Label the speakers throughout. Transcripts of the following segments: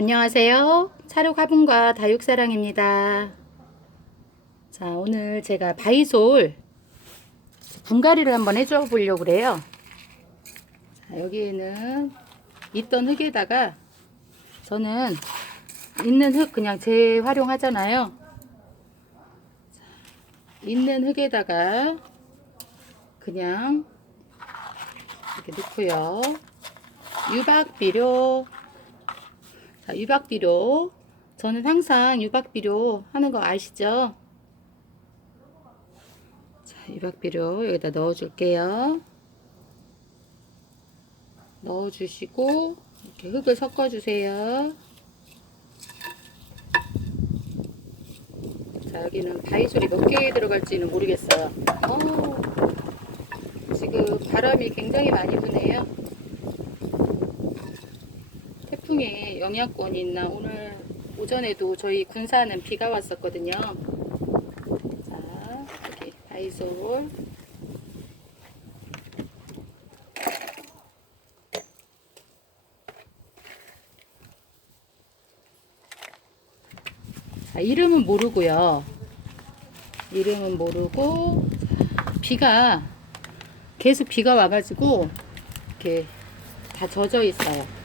Speaker 1: 안녕하세요. 차로 화분과 다육사랑입니다. 자, 오늘 제가 바이솔 분갈이를 한번 해줘 보려고 그래요. 자, 여기에는 있던 흙에다가 저는 있는 흙 그냥 재활용하잖아요. 자, 있는 흙에다가 그냥 이렇게 넣고요. 유박비료 자, 유박비료. 저는 항상 유박비료 하는 거 아시죠? 자, 유박비료 여기다 넣어줄게요. 넣어주시고, 이렇게 흙을 섞어주세요. 자, 여기는 바이솔이 몇 개 들어갈지는 모르겠어요. 어, 지금 바람이 굉장히 많이 부네요. 영향권이 있나 오늘 오전에도 저희 군사는 비가 왔었거든요. 자, 여기 바이솔. 자, 이름은 모르고요. 이름은 모르고 자, 비가 계속 비가 와가지고 이렇게 다 젖어 있어요.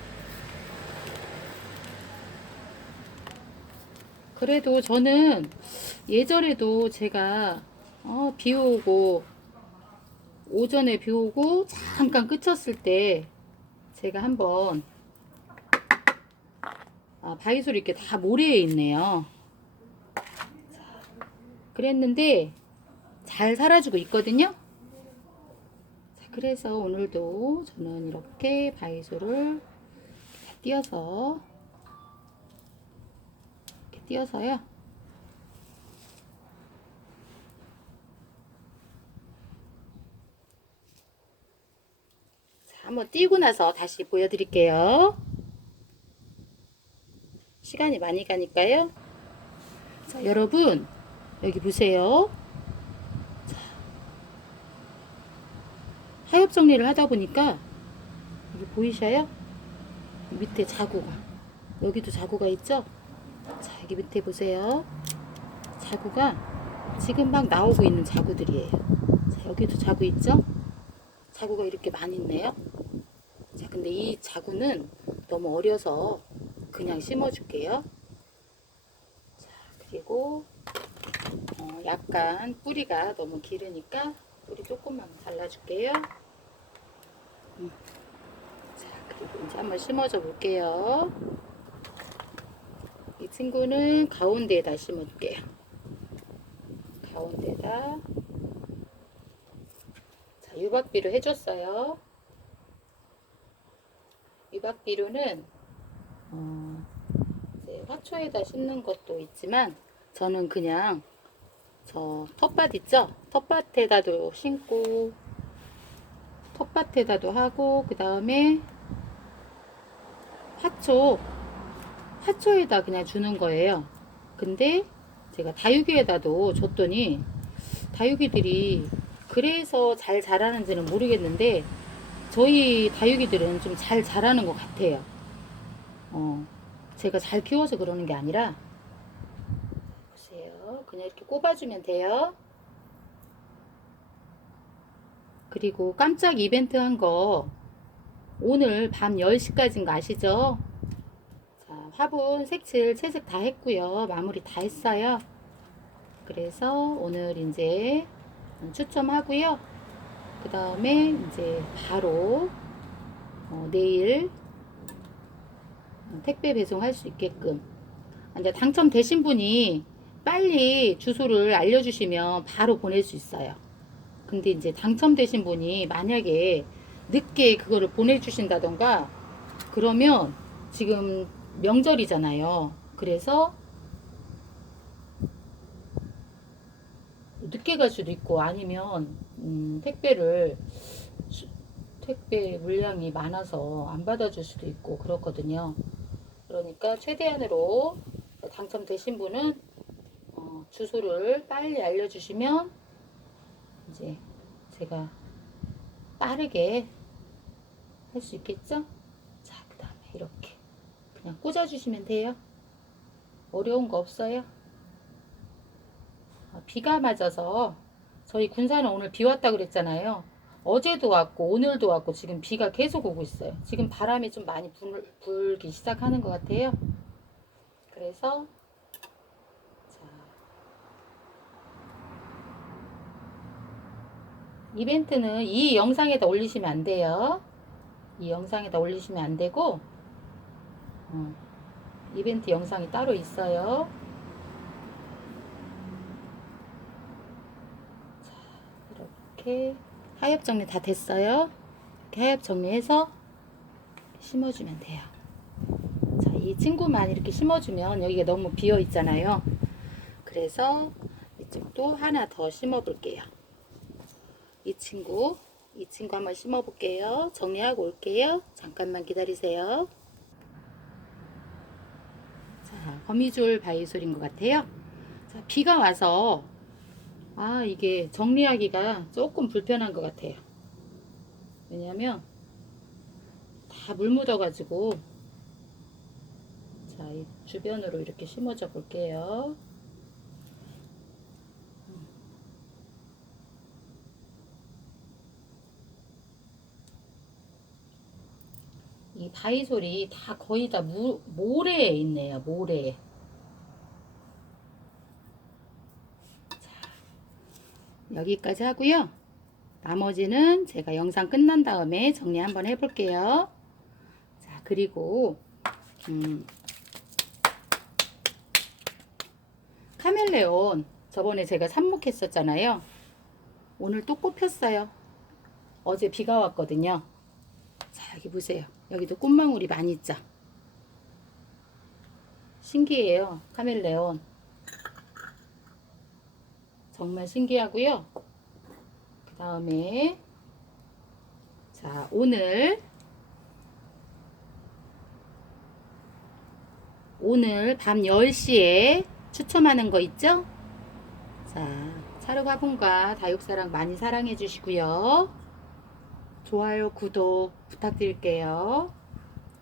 Speaker 1: 그래도 저는 예전에도 제가 어, 비 오고 오전에 비 오고 잠깐 그쳤을 때 제가 한번 아, 바이솔 이렇게 다 모래에 있네요. 자, 그랬는데 잘 살아주고 있거든요. 자, 그래서 오늘도 저는 이렇게 바이솔을 띄어서 띄어서요. 자, 한번 띄고 나서 다시 보여드릴게요. 시간이 많이 가니까요. 자, 여러분, 여기 보세요. 자, 하엽 정리를 하다 보니까, 여기 보이셔요? 밑에 자구가. 여기도 자구가 있죠? 자, 여기 밑에 보세요. 자구가 지금 막 나오고 있는 자구들이에요. 자, 여기도 자구 있죠? 자구가 이렇게 많이 있네요. 자, 근데 이 자구는 너무 어려서 그냥 심어줄게요. 자, 그리고 어, 약간 뿌리가 너무 길으니까 뿌리 조금만 잘라줄게요. 음. 자, 그리고 이제 한번 심어줘 볼게요. 이 친구는 가운데에다 심을게요. 가운데다 자, 유박비료 해줬어요. 유박비료는 어, 화초에다 심는 것도 있지만 저는 그냥 저 텃밭 있죠? 텃밭에다도 심고 텃밭에다도 하고 그 다음에 화초 화초에다 그냥 주는 거예요. 근데 제가 다육이에다도 줬더니 다육이들이 그래서 잘 자라는지는 모르겠는데 저희 다육이들은 좀 잘 자라는 것 같아요. 어, 제가 잘 키워서 그러는 게 아니라 보세요. 그냥 이렇게 꼽아주면 돼요. 그리고 깜짝 이벤트 한 거 오늘 밤 10시까지인 거 아시죠? 자, 화분 색칠 채색 다 했고요. 마무리 다 했어요. 그래서 오늘 이제 추첨하고요. 그 다음에 이제 바로 어, 내일 택배 배송할 수 있게끔 이제 당첨되신 분이 빨리 주소를 알려주시면 바로 보낼 수 있어요. 근데 이제 당첨되신 분이 만약에 늦게 그거를 보내주신다던가 그러면 지금 명절이잖아요. 그래서 늦게 갈 수도 있고 아니면 음, 택배를 수- 택배 물량이 많아서 안 받아줄 수도 있고 그렇거든요. 그러니까 최대한으로 당첨되신 분은 어, 주소를 빨리 알려주시면 이제 제가 빠르게 할 수 있겠죠? 그냥 꽂아주시면 돼요. 어려운 거 없어요. 아, 비가 맞아서 저희 군산은 오늘 비 왔다 그랬잖아요. 어제도 왔고 오늘도 왔고 지금 비가 계속 오고 있어요. 지금 바람이 좀 많이 불, 불기 시작하는 것 같아요. 그래서 자 이벤트는 이 영상에다 올리시면 안 돼요. 이 영상에다 올리시면 안 되고 어, 이벤트 영상이 따로 있어요. 자, 이렇게 하엽 정리 다 됐어요. 이렇게 하엽 정리해서 심어주면 돼요. 자, 이 친구만 이렇게 심어주면 여기가 너무 비어 있잖아요. 그래서 이쪽도 하나 더 심어 볼게요. 이 친구, 이 친구 한번 심어 볼게요. 정리하고 올게요. 잠깐만 기다리세요. 자, 거미줄 바이솔인 것 같아요. 자, 비가 와서 아, 이게 정리하기가 조금 불편한 것 같아요. 왜냐면 다 물 묻어가지고 자, 이 주변으로 이렇게 심어줘 볼게요. 이 바이솔이 다 거의 다 무, 모래에 있네요. 모래에. 자, 여기까지 하고요. 나머지는 제가 영상 끝난 다음에 정리 한번 해볼게요. 자, 그리고 음, 카멜레온 저번에 제가 삽목했었잖아요. 오늘 또 꽃 폈어요. 어제 비가 왔거든요. 자, 여기 보세요. 여기도 꽃망울이 많이 있죠. 신기해요. 카멜레온. 정말 신기하고요. 그 다음에 자, 오늘 오늘 밤 10시에 추첨하는 거 있죠? 자, 차르바분과 다육사랑 많이 사랑해 주시고요. 좋아요, 구독 부탁드릴게요.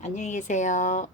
Speaker 1: 안녕히 계세요.